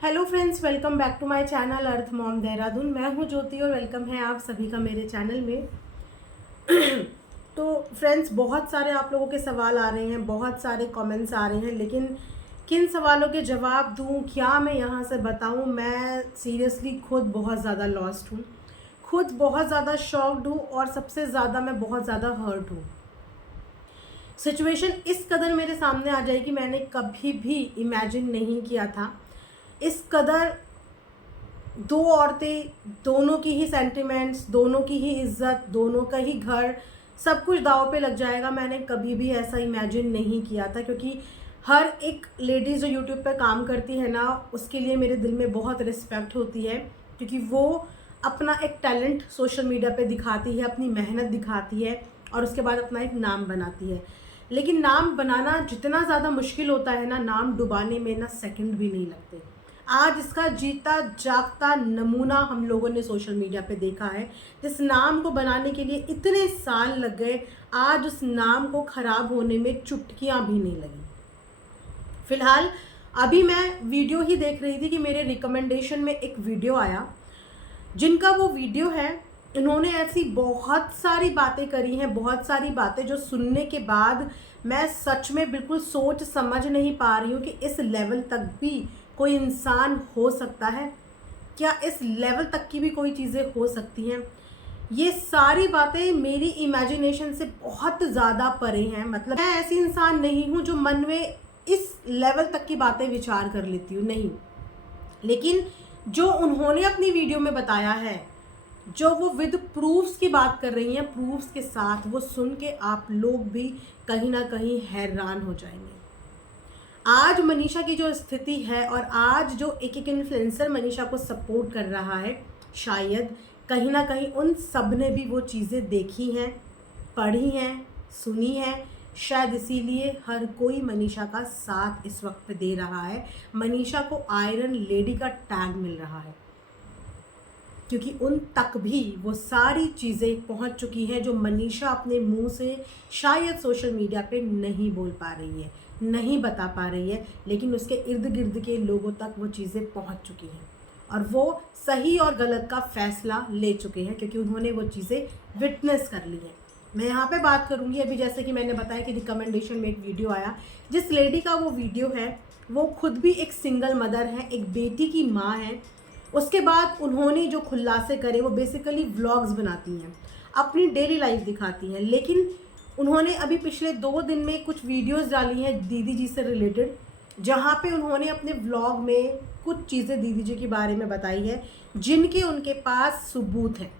Hello friends, welcome back to my channel earth mom Dehradun. मैं हूं ज्योति और वेलकम है आप सभी का मेरे चैनल में। तो फ्रेंड्स, बहुत सारे आप लोगों के सवाल आ रहे हैं, बहुत सारे कमेंट्स आ रहे हैं, लेकिन किन सवालों के जवाब दूं, क्या मैं यहां से बताऊं। मैं सीरियसली खुद बहुत ज़्यादा लॉस्ट हूं, खुद बहुत ज़्यादा शॉक्ड हूँ और सबसे ज़्यादा मैं बहुत ज़्यादा हर्ट हूँ। सिचुएशन इस कदर मेरे सामने आ जाएगी, मैंने कभी भी इमेजिन नहीं किया था। इस कदर दो औरतें, दोनों की ही सेंटिमेंट्स, दोनों की ही इज्जत, दोनों का ही घर, सब कुछ दांव पे लग जाएगा, मैंने कभी भी ऐसा इमेजिन नहीं किया था। क्योंकि हर एक लेडीज़ जो यूट्यूब पर काम करती है ना, उसके लिए मेरे दिल में बहुत रिस्पेक्ट होती है, क्योंकि वो अपना एक टैलेंट सोशल मीडिया पे दिखाती है, अपनी मेहनत दिखाती है और उसके बाद अपना एक नाम बनाती है। लेकिन नाम बनाना जितना ज़्यादा मुश्किल होता है ना, नाम डुबाने में ना सेकंड भी नहीं लगते। आज इसका जीता जागता नमूना हम लोगों ने सोशल मीडिया पे देखा है। जिस नाम को बनाने के लिए इतने साल लग गए, आज उस नाम को खराब होने में चुटकियां भी नहीं लगी। फिलहाल अभी मैं वीडियो ही देख रही थी कि मेरे रिकमेंडेशन में एक वीडियो आया, जिनका वो वीडियो है, इन्होंने ऐसी बहुत सारी बातें करी हैं, बहुत सारी बातें जो सुनने के बाद मैं सच में बिल्कुल सोच समझ नहीं पा रही हूँ कि इस लेवल तक भी कोई इंसान हो सकता है। क्या इस लेवल तक की भी कोई चीज़ें हो सकती हैं? ये सारी बातें मेरी इमेजिनेशन से बहुत ज़्यादा परे हैं। मतलब मैं ऐसी इंसान नहीं हूँ जो मन में इस लेवल तक की बातें विचार कर लेती हूँ, नहीं। लेकिन जो उन्होंने अपनी वीडियो में बताया है, जो वो विद प्रूफ्स की बात कर रही हैं, प्रूफ्स के साथ, वो सुन के आप लोग भी कहीं ना कहीं हैरान हो जाएंगे। आज मनीषा की जो स्थिति है और आज जो एक एक इन्फ्लुएंसर मनीषा को सपोर्ट कर रहा है, शायद कहीं ना कहीं उन सब ने भी वो चीज़ें देखी हैं, पढ़ी हैं, सुनी हैं। शायद इसीलिए हर कोई मनीषा का साथ इस वक्त दे रहा है, मनीषा को आयरन लेडी का टैग मिल रहा है, क्योंकि उन तक भी वो सारी चीज़ें पहुंच चुकी हैं जो मनीषा अपने मुंह से शायद सोशल मीडिया पे नहीं बोल पा रही है, नहीं बता पा रही है, लेकिन उसके इर्द गिर्द के लोगों तक वो चीज़ें पहुंच चुकी हैं और वो सही और गलत का फैसला ले चुके हैं, क्योंकि उन्होंने वो चीज़ें विटनेस कर ली हैं। मैं यहाँ पे बात करूँगी अभी, जैसे कि मैंने बताया कि रिकमेंडेशन में एक वीडियो आया, जिस लेडी का वो वीडियो है वो खुद भी एक सिंगल मदर है, एक बेटी की माँ है। उसके बाद उन्होंने जो खुलासे करे, वो बेसिकली व्लॉग्स बनाती हैं, अपनी डेली लाइफ दिखाती हैं। लेकिन उन्होंने अभी पिछले 2 दिन में कुछ वीडियोस डाली हैं दीदी जी से रिलेटेड, जहाँ पे उन्होंने अपने व्लॉग में कुछ चीज़ें दीदी जी के बारे में बताई है, जिनके उनके पास सबूत हैं।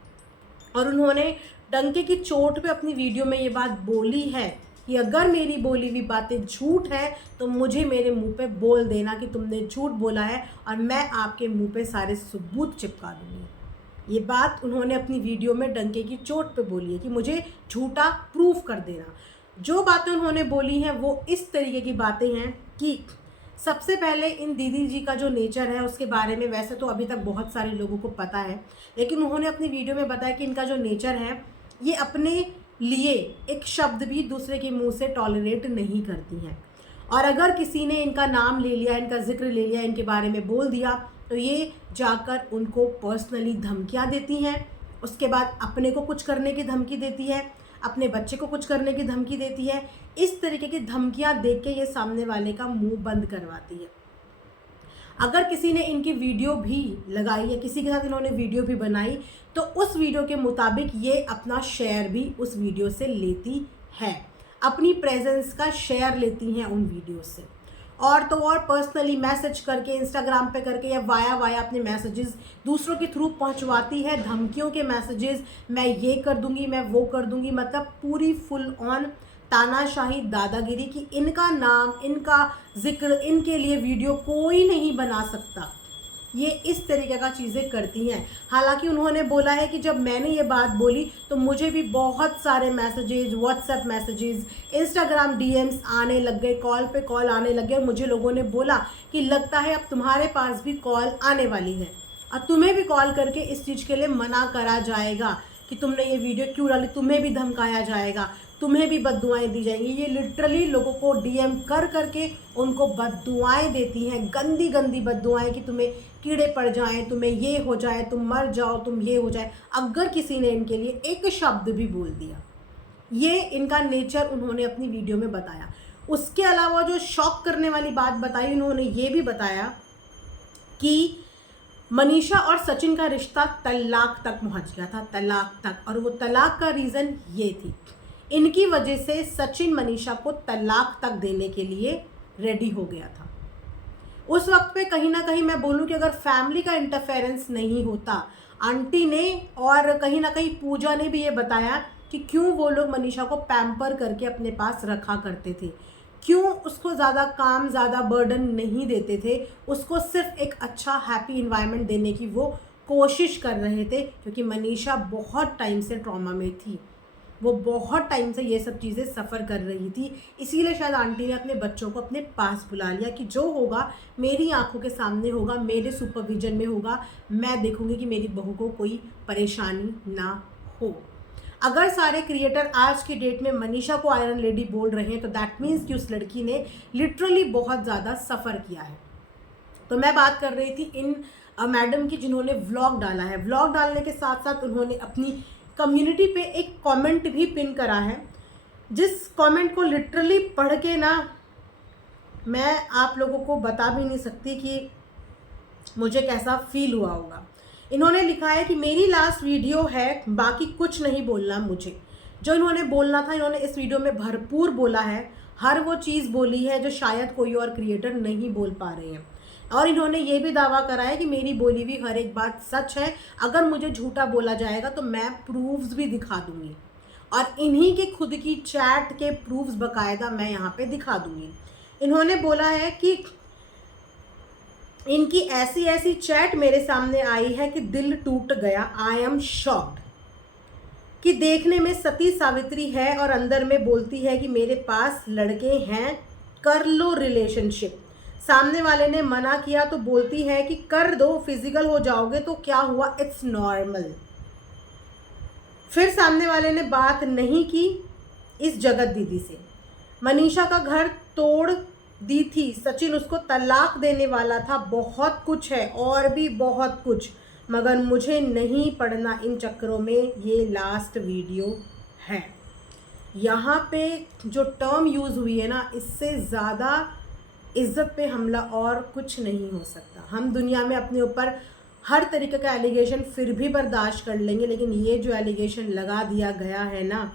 और उन्होंने डंके की चोट पे अपनी वीडियो में ये बात बोली है कि अगर मेरी बोली हुई बातें झूठ है तो मुझे मेरे मुंह पे बोल देना कि तुमने झूठ बोला है, और मैं आपके मुंह पे सारे सबूत चिपका दूंगी। ये बात उन्होंने अपनी वीडियो में डंके की चोट पे बोली है कि मुझे झूठा प्रूफ कर देना। जो बातें उन्होंने बोली हैं वो इस तरीके की बातें हैं कि सबसे पहले इन दीदी जी का जो नेचर है उसके बारे में वैसे तो अभी तक बहुत सारे लोगों को पता है, लेकिन उन्होंने अपनी वीडियो में बताया कि इनका जो नेचर है, ये अपने लिए एक शब्द भी दूसरे के मुंह से टॉलरेट नहीं करती हैं। और अगर किसी ने इनका नाम ले लिया, इनका जिक्र ले लिया, इनके बारे में बोल दिया, तो ये जाकर उनको पर्सनली धमकियां देती हैं। उसके बाद अपने को कुछ करने की धमकी देती है, अपने बच्चे को कुछ करने की धमकी देती है। इस तरीके की धमकियां देख के ये सामने वाले का मुंह बंद करवाती है। अगर किसी ने इनकी वीडियो भी लगाई या किसी के साथ इन्होंने वीडियो भी बनाई, तो उस वीडियो के मुताबिक ये अपना शेयर भी उस वीडियो से लेती है, अपनी प्रेजेंस का शेयर लेती हैं उन वीडियो से। और तो और पर्सनली मैसेज करके, इंस्टाग्राम पे करके या वाया वाया अपने मैसेजेस दूसरों के थ्रू पहुंचवाती है, धमकियों के मैसेजेस, मैं ये कर दूंगी, मैं वो कर दूंगी। मतलब पूरी फुल ऑन तानाशाही दादागिरी की इनका नाम, इनका जिक्र, इनके लिए वीडियो कोई नहीं बना सकता। ये इस तरीके का चीज़ें करती हैं। हालांकि उन्होंने बोला है कि जब मैंने ये बात बोली तो मुझे भी बहुत सारे messages, WhatsApp messages, Instagram DMs आने लग गए, कॉल पे कॉल आने लग गए, और मुझे लोगों ने बोला कि लगता है अब तुम्हारे पास भी कॉल आने वाली है और तुम्हें भी कॉल करके इस चीज़ के लिए मना करा जाएगा कि तुमने ये वीडियो क्यों डाली, तुम्हें भी धमकाया जाएगा, तुम्हें भी बद्दुआएं दी जाएंगी। ये लिटरली लोगों को डीएम कर करके उनको बद्दुआएं देती हैं, गंदी गंदी बद्दुआएं कि तुम्हें कीड़े पड़ जाएं, तुम्हें ये हो जाए, तुम मर जाओ, तुम ये हो जाए। अगर किसी ने इनके लिए एक शब्द भी बोल दिया, ये इनका नेचर उन्होंने अपनी वीडियो में बताया। उसके अलावा जो शॉक करने वाली बात बताई, उन्होंने ये भी बताया कि मनीषा और सचिन का रिश्ता तलाक तक पहुंच गया था, तलाक तक। और वो तलाक का रीज़न ये थी, इनकी वजह से सचिन मनीषा को तलाक तक देने के लिए रेडी हो गया था। उस वक्त पे कहीं ना कहीं मैं बोलूँ कि अगर फैमिली का इंटरफेरेंस नहीं होता, आंटी ने और कहीं ना कहीं पूजा ने भी ये बताया कि क्यों वो लोग मनीषा को पैम्पर करके अपने पास रखा करते थे, क्यों उसको ज़्यादा काम, ज़्यादा बर्डन नहीं देते थे, उसको सिर्फ एक अच्छा हैप्पी इन्वायरमेंट देने की वो कोशिश कर रहे थे। क्योंकि मनीषा बहुत टाइम से ट्रॉमा में थी, वो बहुत टाइम से ये सब चीज़ें सफ़र कर रही थी। इसीलिए शायद आंटी ने अपने बच्चों को अपने पास बुला लिया कि जो होगा मेरी आंखों के सामने होगा, मेरे सुपरविजन में होगा, मैं देखूंगी कि मेरी बहू को कोई परेशानी ना हो। अगर सारे क्रिएटर आज की डेट में मनीषा को आयरन लेडी बोल रहे हैं तो दैट मीन्स कि उस लड़की ने लिटरली बहुत ज़्यादा सफ़र किया है। तो मैं बात कर रही थी इन मैडम की जिन्होंने व्लॉग डाला है। व्लॉग डालने के साथ साथ उन्होंने अपनी कम्युनिटी पे एक कमेंट भी पिन करा है, जिस कमेंट को लिटरली पढ़ के ना मैं आप लोगों को बता भी नहीं सकती कि मुझे कैसा फील हुआ होगा। इन्होंने लिखा है कि मेरी लास्ट वीडियो है, बाकी कुछ नहीं बोलना मुझे। जो इन्होंने बोलना था इन्होंने इस वीडियो में भरपूर बोला है, हर वो चीज़ बोली है जो शायद कोई और क्रिएटर नहीं बोल पा रहे हैं। और इन्होंने ये भी दावा करा है कि मेरी बोली हुई हर एक बात सच है, अगर मुझे झूठा बोला जाएगा तो मैं प्रूफ्स भी दिखा दूंगी, और इन्हीं के खुद की चैट के प्रूफ्स बकायदा मैं यहाँ पे दिखा दूंगी। इन्होंने बोला है कि इनकी ऐसी ऐसी चैट मेरे सामने आई है कि दिल टूट गया, आई एम शॉक्ड, कि देखने में सती सावित्री है और अंदर में बोलती है कि मेरे पास लड़के हैं, कर लो रिलेशनशिप। सामने वाले ने मना किया तो बोलती है कि कर दो, फिजिकल हो जाओगे तो क्या हुआ, इट्स नॉर्मल। फिर सामने वाले ने बात नहीं की इस जगत दीदी से, मनीषा का घर तोड़ दी थी, सचिन उसको तलाक देने वाला था, बहुत कुछ है और भी बहुत कुछ, मगर मुझे नहीं पड़ना इन चक्करों में, ये लास्ट वीडियो है। यहाँ पे जो टर्म यूज़ हुई है ना, इससे ज़्यादा इज्जत पे हमला और कुछ नहीं हो सकता। हम दुनिया में अपने ऊपर हर तरीके का एलिगेशन फिर भी बर्दाश्त कर लेंगे, लेकिन ये जो एलिगेशन लगा दिया गया है ना,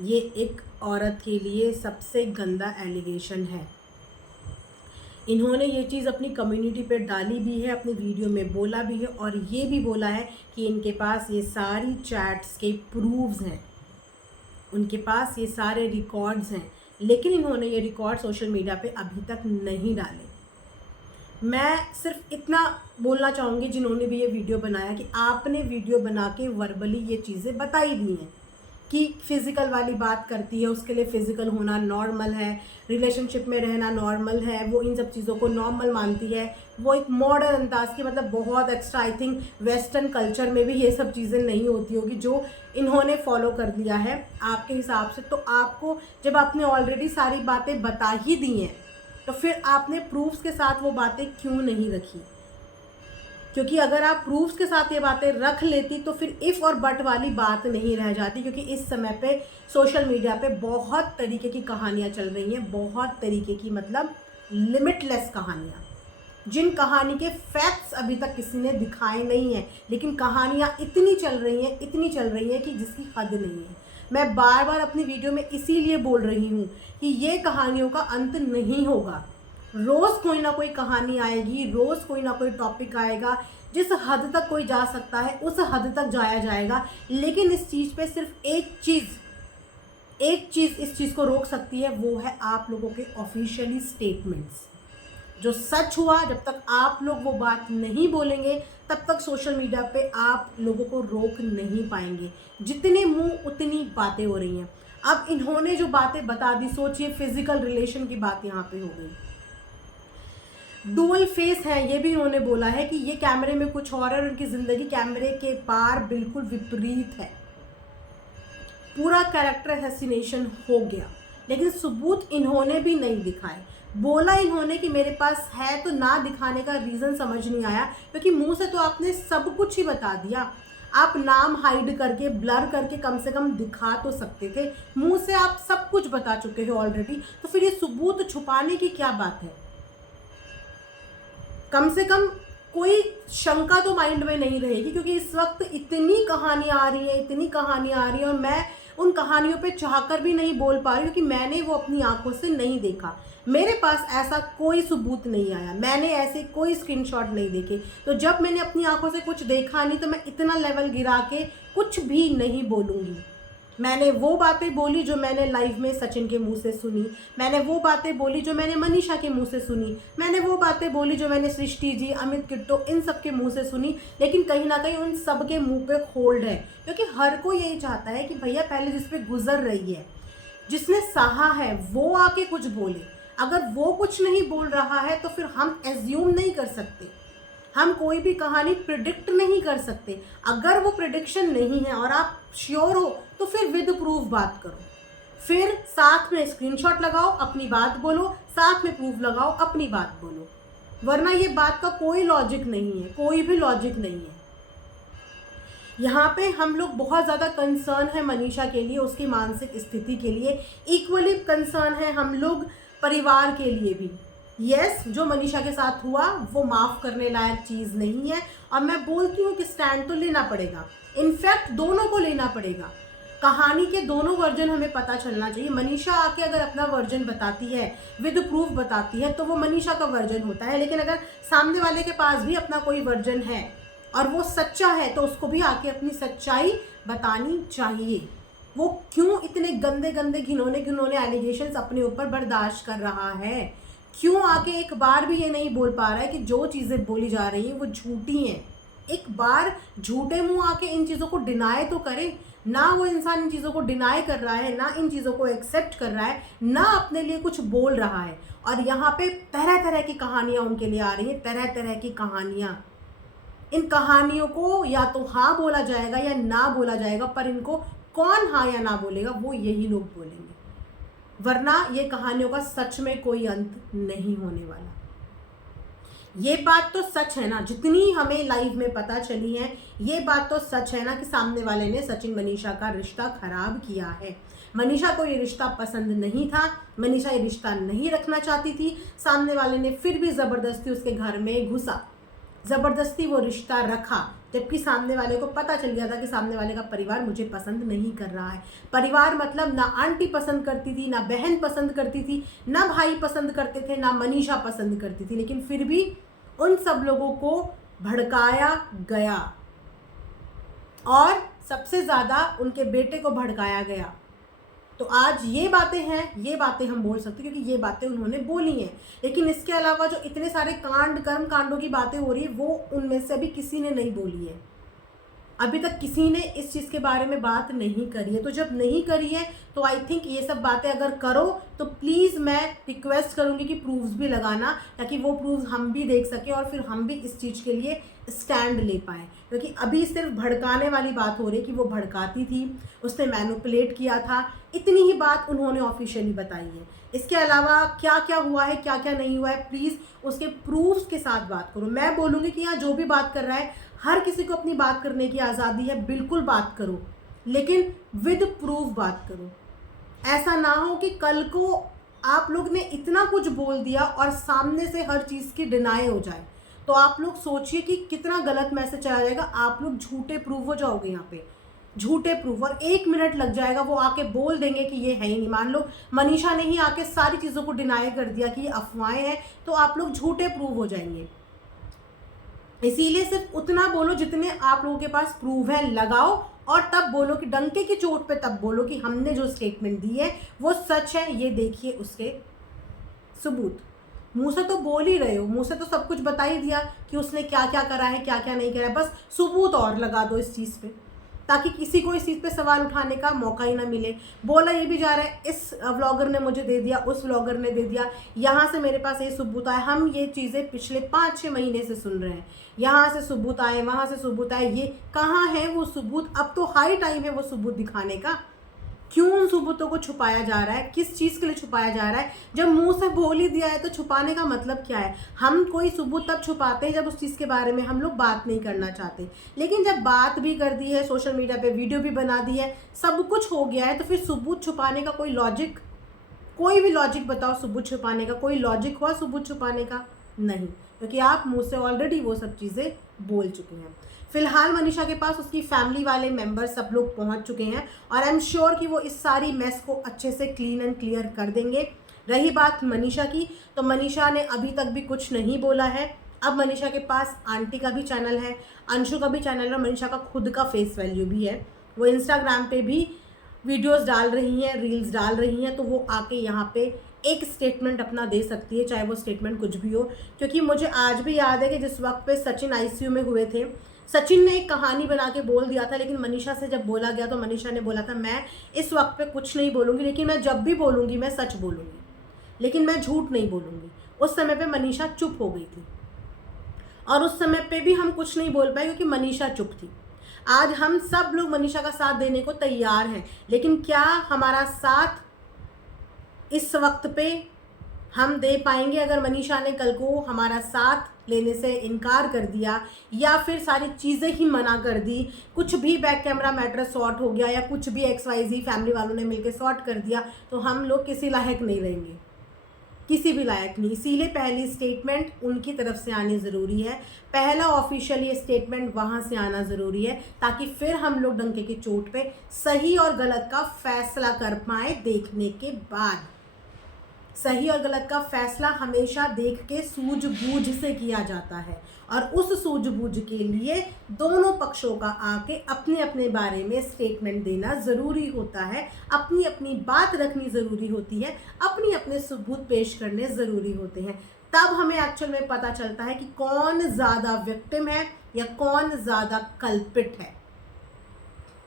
ये एक औरत के लिए सबसे गंदा एलिगेशन है। इन्होंने ये चीज़ अपनी कम्युनिटी पे डाली भी है, अपनी वीडियो में बोला भी है, और ये भी बोला है कि इनके पास ये सारी चैट्स के प्रूफ्स हैं, उनके पास ये सारे रिकॉर्ड्स हैं, लेकिन इन्होंने ये रिकॉर्ड सोशल मीडिया पे अभी तक नहीं डाले। मैं सिर्फ इतना बोलना चाहूँगी जिन्होंने भी ये वीडियो बनाया कि आपने वीडियो बना के वर्बली ये चीज़ें बताई दी हैं कि फ़िज़िकल वाली बात करती है, उसके लिए फ़िज़िकल होना नॉर्मल है, रिलेशनशिप में रहना नॉर्मल है, वो इन सब चीज़ों को नॉर्मल मानती है। वो एक मॉडर्न अंदाज की, मतलब बहुत extra, I think western culture में भी ये सब चीज़ें नहीं होती होगी जो इन्होंने फॉलो कर लिया है आपके हिसाब से। तो आपको जब आपने ऑलरेडी सारी बातें बता ही दी हैं तो फिर आपने प्रूफ्स के साथ वो बातें क्यों नहीं रखी? क्योंकि अगर आप प्रूफ्स के साथ ये बातें रख लेती तो फिर इफ़ और बट वाली बात नहीं रह जाती। क्योंकि इस समय पे सोशल मीडिया पे बहुत तरीके की कहानियाँ चल रही हैं, बहुत तरीके की, मतलब लिमिटलेस कहानियाँ, जिन कहानी के फैक्ट्स अभी तक किसी ने दिखाए नहीं हैं, लेकिन कहानियाँ इतनी चल रही हैं, इतनी चल रही हैं कि जिसकी हद नहीं है। मैं बार बार अपनी वीडियो में इसीलिए बोल रही हूँ कि ये कहानियों का अंत नहीं होगा। रोज़ कोई ना कोई कहानी आएगी, रोज़ कोई ना कोई टॉपिक आएगा, जिस हद तक कोई जा सकता है उस हद तक जाया जाएगा। लेकिन इस चीज़ पे सिर्फ एक चीज़ इस चीज़ को रोक सकती है, वो है आप लोगों के ऑफिशियली स्टेटमेंट्स। जो सच हुआ, जब तक आप लोग वो बात नहीं बोलेंगे तब तक सोशल मीडिया पे आप लोगों को रोक नहीं पाएंगे। जितने मुंह उतनी बातें हो रही हैं। अब इन्होंने जो बातें बता दी, सोचिए फिजिकल रिलेशन की बात यहाँ पे हो गई, डुअल फेस है, ये भी इन्होंने बोला है कि ये कैमरे में कुछ और है और उनकी ज़िंदगी कैमरे के पार बिल्कुल विपरीत है। पूरा कैरेक्टर असैसिनेशन हो गया, लेकिन सबूत इन्होंने भी नहीं दिखाए। बोला इन्होंने कि मेरे पास है, तो ना दिखाने का रीज़न समझ नहीं आया, क्योंकि मुंह से तो आपने सब कुछ ही बता दिया। आप नाम हाइड करके, ब्लर करके कम से कम दिखा तो सकते थे। मुंह से आप सब कुछ बता चुके हो ऑलरेडी, तो फिर ये सबूत छुपाने की क्या बात है? कम से कम कोई शंका तो माइंड में नहीं रहेगी, क्योंकि इस वक्त इतनी कहानियाँ आ रही हैं, इतनी कहानियाँ आ रही हैं, और मैं उन कहानियों पे चाहकर भी नहीं बोल पा रही, क्योंकि मैंने वो अपनी आंखों से नहीं देखा। मेरे पास ऐसा कोई सबूत नहीं आया, मैंने ऐसे कोई स्क्रीनशॉट नहीं देखे। तो जब मैंने अपनी आंखों से कुछ देखा नहीं, तो मैं इतना लेवल गिरा के कुछ भी नहीं बोलूँगी। मैंने वो बातें बोली जो मैंने लाइव में सचिन के मुंह से सुनी, मैंने वो बातें बोली जो मैंने मनीषा के मुंह से सुनी, मैंने वो बातें बोली जो मैंने सृष्टि जी, अमित किट्टो, इन सब के मुंह से सुनी। लेकिन कहीं ना कहीं उन सब के मुंह पे होल्ड है, क्योंकि हर कोई यही चाहता है कि भैया पहले जिस पे गुजर रही है, जिसने सहा है, वो आके कुछ बोले। अगर वो कुछ नहीं बोल रहा है तो फिर हम एज्यूम नहीं कर सकते, हम कोई भी कहानी प्रिडिक्ट नहीं कर सकते। अगर वो प्रिडिक्शन नहीं है और आप श्योर हो, तो फिर विद प्रूफ बात करो, फिर साथ में स्क्रीनशॉट लगाओ, अपनी बात बोलो, साथ में प्रूफ लगाओ, अपनी बात बोलो। वरना ये बात का कोई लॉजिक नहीं है, कोई भी लॉजिक नहीं है। यहाँ पे हम लोग बहुत ज़्यादा कंसर्न है मनीषा के लिए, उसकी मानसिक स्थिति के लिए। इक्वली कंसर्न है हम लोग परिवार के लिए भी। यस, जो मनीषा के साथ हुआ वो माफ़ करने लायक चीज़ नहीं है, और मैं बोलती हूँ कि स्टैंड तो लेना पड़ेगा। इनफैक्ट दोनों को लेना पड़ेगा। कहानी के दोनों वर्जन हमें पता चलना चाहिए। मनीषा आके अगर अपना वर्जन बताती है, विद प्रूफ बताती है, तो वो मनीषा का वर्जन होता है। लेकिन अगर सामने वाले के पास भी अपना कोई वर्जन है और वो सच्चा है, तो उसको भी आके अपनी सच्चाई बतानी चाहिए। वो क्यों इतने गंदे गंदे घिनौने घिनौने एलिगेशंस अपने ऊपर बर्दाश्त कर रहा है? क्यों आके एक बार भी ये नहीं बोल पा रहा है कि जो चीज़ें बोली जा रही हैं वो झूठी हैं? एक बार झूठे मुंह आके इन चीज़ों को डिनाई तो करे ना। वो इंसान इन चीज़ों को डिनाई कर रहा है, ना इन चीज़ों को एक्सेप्ट कर रहा है, ना अपने लिए कुछ बोल रहा है। और यहाँ पे तरह तरह की कहानियाँ उनके लिए आ रही हैं, तरह तरह की कहानियाँ। इन कहानियों को या तो हाँ बोला जाएगा या ना बोला जाएगा, पर इनको कौन हाँ या ना बोलेगा, वो यही लोग बोलेंगे। वरना ये कहानियों का सच में कोई अंत नहीं होने वाला। ये बात तो सच है ना, जितनी हमें लाइव में पता चली है, ये बात तो सच है ना कि सामने वाले ने सचिन मनीषा का रिश्ता खराब किया है। मनीषा को ये रिश्ता पसंद नहीं था, मनीषा ये रिश्ता नहीं रखना चाहती थी। सामने वाले ने फिर भी ज़बरदस्ती उसके घर में घुसा, ज़बरदस्ती वो रिश्ता रखा, जबकि सामने वाले को पता चल गया था कि सामने वाले का परिवार मुझे पसंद नहीं कर रहा है। परिवार मतलब ना आंटी पसंद करती थी, ना बहन पसंद करती थी, ना भाई पसंद करते थे, ना मनीषा पसंद करती थी, लेकिन फिर भी उन सब लोगों को भड़काया गया, और सबसे ज़्यादा उनके बेटे को भड़काया गया। तो आज ये बातें हैं, ये बातें हम बोल सकते हैं क्योंकि ये बातें उन्होंने बोली हैं। लेकिन इसके अलावा जो इतने सारे कर्म कांडों की बातें हो रही है, वो उनमें से अभी किसी ने नहीं बोली है। अभी तक किसी ने इस चीज़ के बारे में बात नहीं करी है। तो जब नहीं करी है, तो आई थिंक ये सब बातें अगर करो तो प्लीज़ मैं रिक्वेस्ट करूँगी कि प्रूफ्स भी लगाना, ताकि वो प्रूफ्स हम भी देख सकें और फिर हम भी इस चीज़ के लिए स्टैंड ले पाएँ। क्योंकि अभी सिर्फ भड़काने वाली बात हो रही है कि वो भड़काती थी, उसने मैनिपुलेट किया था, इतनी ही बात उन्होंने ऑफिशियली बताई है। इसके अलावा क्या क्या हुआ है, क्या क्या नहीं हुआ है, प्लीज़ उसके प्रूफ्स के साथ बात करो। मैं बोलूँगी कि यहाँ जो भी बात कर रहा है, हर किसी को अपनी बात करने की आज़ादी है, बिल्कुल बात करो, लेकिन विद प्रूफ बात करो। ऐसा ना हो कि कल को आप लोग ने इतना कुछ बोल दिया और सामने से हर चीज़ की डिनाई हो जाए, तो आप लोग सोचिए कि कितना गलत मैसेज चला जाएगा। आप लोग झूठे प्रूफ हो जाओगे यहाँ पे, झूठे प्रूफ, और 1 मिनट लग जाएगा, वो आके बोल देंगे कि ये है ही नहीं। मान लो मनीषा ने ही आके सारी चीज़ों को डिनाई कर दिया कि ये अफवाहें हैं, तो आप लोग झूठे प्रूफ हो जाएंगे। इसीलिए सिर्फ उतना बोलो जितने आप लोगों के पास प्रूफ है, लगाओ, और तब बोलो कि डंके की चोट पे तब बोलो कि हमने जो स्टेटमेंट दी है वो सच है, ये देखिए उसके सबूत। मुंह से तो बोल ही रहे हो, मुंह से तो सब कुछ बता ही दिया कि उसने क्या क्या करा है, क्या क्या नहीं करा है, बस सबूत और लगा दो इस चीज़ पे, ताकि किसी को इस चीज़ पे सवाल उठाने का मौका ही ना मिले। बोला ये भी जा रहा है, इस व्लॉगर ने मुझे दे दिया, उस व्लॉगर ने दे दिया, यहाँ से मेरे पास ये सबूत आए। हम ये चीज़ें पिछले 5-6 महीने से सुन रहे हैं, यहाँ से सबूत आए, वहाँ से सबूत आए, ये कहाँ है वो सबूत? अब तो हाई टाइम है वो सबूत दिखाने का। क्यों उन सबूतों को छुपाया जा रहा है, किस चीज़ के लिए छुपाया जा रहा है? जब मुंह से बोल ही दिया है तो छुपाने का मतलब क्या है? हम कोई सबूत तब छुपाते हैं जब उस चीज़ के बारे में हम लोग बात नहीं करना चाहते। लेकिन जब बात भी कर दी है, सोशल मीडिया पे वीडियो भी बना दी है, सब कुछ हो गया है, तो फिर सबूत छुपाने का कोई लॉजिक, कोई भी लॉजिक बताओ सबूत छुपाने का, कोई लॉजिक हुआ सबूत छुपाने का? नहीं, क्योंकि आप मुंह से ऑलरेडी वो सब चीज़ें बोल चुके हैं। फिलहाल मनीषा के पास उसकी फैमिली वाले मेंबर सब लोग पहुंच चुके हैं और आई एम श्योर कि वो इस सारी मेस को अच्छे से क्लीन एंड क्लियर कर देंगे। रही बात मनीषा की, तो मनीषा ने अभी तक भी कुछ नहीं बोला है। अब मनीषा के पास आंटी का भी चैनल है, अंशु का भी चैनल है, मनीषा का खुद का फेस वैल्यू भी है। वो इंस्टाग्राम पे भी वीडियोस डाल रही हैं, रील्स डाल रही हैं, तो वो आके यहाँ पे एक स्टेटमेंट अपना दे सकती है, चाहे वो स्टेटमेंट कुछ भी हो। क्योंकि मुझे आज भी याद है कि जिस वक्त पे सचिन आईसीयू में हुए थे, सचिन ने एक कहानी बना के बोल दिया था, लेकिन मनीषा से जब बोला गया तो मनीषा ने बोला था मैं इस वक्त पे कुछ नहीं बोलूँगी, लेकिन मैं जब भी बोलूँगी मैं सच बोलूँगी, लेकिन मैं झूठ नहीं बोलूँगी। उस समय पे मनीषा चुप हो गई थी और उस समय पे भी हम कुछ नहीं बोल पाए क्योंकि मनीषा चुप थी। आज हम सब लोग मनीषा का साथ देने को तैयार हैं, लेकिन क्या हमारा साथ इस वक्त पे हम दे पाएंगे? अगर मनीषा ने कल को हमारा साथ लेने से इनकार कर दिया या फिर सारी चीज़ें ही मना कर दी, कुछ भी बैक कैमरा मैटर सॉर्ट हो गया या कुछ भी XYZ फैमिली वालों ने मिलकर सॉर्ट कर दिया, तो हम लोग किसी लायक नहीं रहेंगे, किसी भी लायक नहीं। इसीलिए पहली स्टेटमेंट उनकी तरफ से आनी ज़रूरी है, पहला ऑफिशियल ये स्टेटमेंट वहाँ से आना ज़रूरी है, ताकि फिर हम लोग डंके की चोट पे सही और गलत का फैसला कर पाएँ। देखने के बाद सही और गलत का फैसला हमेशा देख के सूझबूझ से किया जाता है, और उस सूझबूझ के लिए दोनों पक्षों का आके अपने अपने बारे में स्टेटमेंट देना ज़रूरी होता है, अपनी अपनी बात रखनी ज़रूरी होती है, अपनी अपने सबूत पेश करने ज़रूरी होते हैं। तब हमें एक्चुअल में पता चलता है कि कौन ज़्यादा विक्टिम है या कौन ज़्यादा कल्पिट है।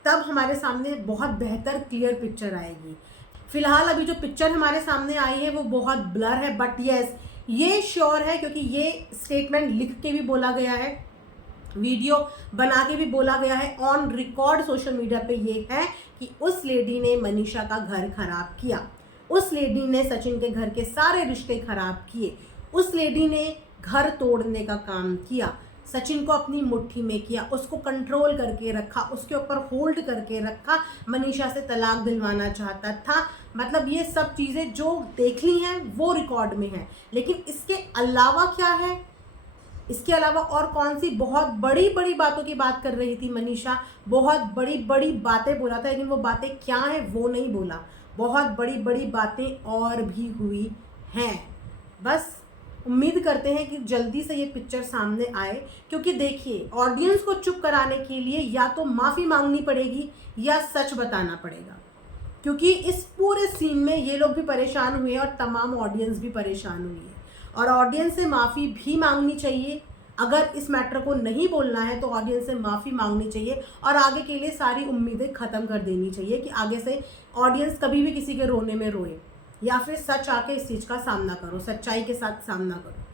तब हमारे सामने बहुत बेहतर क्लियर पिक्चर आएगी। फिलहाल अभी जो पिक्चर हमारे सामने आई है वो बहुत ब्लर है, बट यस ये श्योर है, क्योंकि ये स्टेटमेंट लिख के भी बोला गया है, वीडियो बना के भी बोला गया है, ऑन रिकॉर्ड सोशल मीडिया पे ये है कि उस लेडी ने मनीषा का घर खराब किया, उस लेडी ने सचिन के घर के सारे रिश्ते खराब किए, उस लेडी ने घर तोड़ने का काम किया, सचिन को अपनी मुट्ठी में किया, उसको कंट्रोल करके रखा, उसके ऊपर होल्ड करके रखा, मनीषा से तलाक दिलवाना चाहता था। मतलब ये सब चीज़ें जो देख ली हैं वो रिकॉर्ड में है, लेकिन इसके अलावा क्या है, इसके अलावा और कौन सी बहुत बड़ी बड़ी बातों की बात कर रही थी मनीषा, बहुत बड़ी बड़ी बातें बोला था, लेकिन वो बातें क्या हैं वो नहीं बोला। बहुत बड़ी बड़ी बातें और भी हुई हैं। बस उम्मीद करते हैं कि जल्दी से ये पिक्चर सामने आए, क्योंकि देखिए ऑडियंस को चुप कराने के लिए या तो माफ़ी मांगनी पड़ेगी या सच बताना पड़ेगा, क्योंकि इस पूरे सीन में ये लोग भी परेशान हुए और तमाम ऑडियंस भी परेशान हुई है, और ऑडियंस से माफ़ी भी मांगनी चाहिए। अगर इस मैटर को नहीं बोलना है तो ऑडियंस से माफ़ी मांगनी चाहिए और आगे के लिए सारी उम्मीदें ख़त्म कर देनी चाहिए कि आगे से ऑडियंस कभी भी किसी के रोने में रोए, या फिर सच आके इस चीज़ का सामना करो, सच्चाई के साथ सामना करो।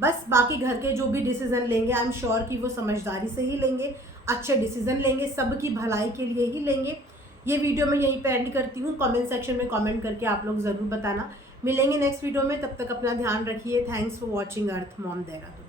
बस बाकी घर के जो भी डिसीज़न लेंगे आई एम श्योर कि वो समझदारी से ही लेंगे, अच्छे डिसीज़न लेंगे, सबकी भलाई के लिए ही लेंगे। ये वीडियो मैं यहीं पे एंड करती हूँ। कमेंट सेक्शन में कमेंट करके आप लोग ज़रूर बताना। मिलेंगे नेक्स्ट वीडियो में, तब तक अपना ध्यान रखिए। Thanks for watching earth mom Dehradun.